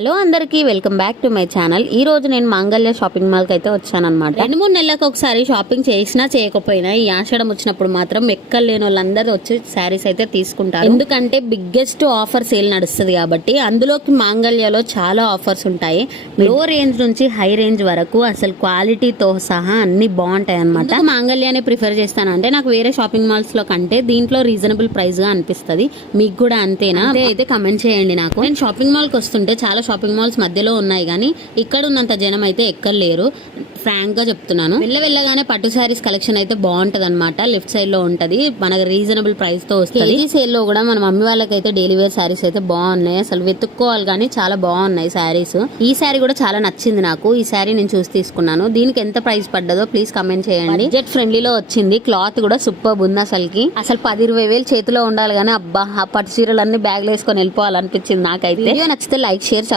Hello అందరికీ welcome back to my channel. ఈ రోజు నేను మాంగళ్య షాపింగ్ మాల్ కి అయితే వచ్చానన్నమాట. 2-3 నెలలకు ఒకసారి షాపింగ్ చేసినా చేయకపోయినా ఈ ఆషాఢం వచ్చినప్పుడు మాత్రం ఎక్కలేని వాళ్ళందరూ వచ్చి శారీస్ అయితే తీసుకుంటారు. ఎందుకంటే బిగ్గెస్ట్ ఆఫర్ సేల్ నడుస్తుంది కాబట్టి. అందులోకి మాంగళ్యలో చాలా ఆఫర్స్ ఉంటాయి. లో రేంజ్ నుంచి హై రేంజ్ వరకు అసలు క్వాలిటీతో సహా అన్ని బాగుంటాయి అనమాట. మాంగళ్యానే ప్రిఫర్ చేస్తాను. అంటే నాకు వేరే షాపింగ్ మాల్స్ లో కంటే దీంట్లో రీజనబుల్ ప్రైస్ గా అనిపిస్తుంది. మీకు కూడా అంతేనా? అయితే కమెంట్ చేయండి నాకు. నేను షాపింగ్ మాల్ కి వస్తుంటే చాలా షాపింగ్ మాల్స్ మధ్యలో ఉన్నాయి కానీ ఇక్కడ ఉన్నంత జనం అయితే ఎక్కడ లేరు. ఫ్రాంక్ గా చెప్తున్నాను. వెళ్ళగానే పట్టు శారీస్ కలెక్షన్ అయితే బాగుంటది అనమాట. లెఫ్ట్ సైడ్ లో ఉంటది. మనకు రీజనబుల్ ప్రైస్ తో వస్తుంది. ఈ సేల్ లో కూడా మన మమ్మీ వాళ్ళకైతే డైలీ వేర్ శారీస్ అయితే బాగున్నాయి. అసలు వెతుక్కోవాలి కానీ చాలా బాగున్నాయి శారీస్. ఈ శారీ కూడా చాలా నచ్చింది నాకు. ఈ శారీ నేను చూసి తీసుకున్నాను. దీనికి ఎంత ప్రైస్ పడ్డదో ప్లీజ్ కమెంట్ చేయండి. బడ్జెట్ ఫ్రెండ్లీలో వచ్చింది. క్లాత్ కూడా సూపర్ ఉంది. అసలు 10-20 వేలు చేతిలో ఉండాలి కానీ అబ్బా ఆ పట్టు చీరలన్నీ బ్యాగ్ లో వేసుకొని వెళ్ళిపోవాలనిపించింది నాకైతే. వీడియో నచ్చితే లైక్ షేర్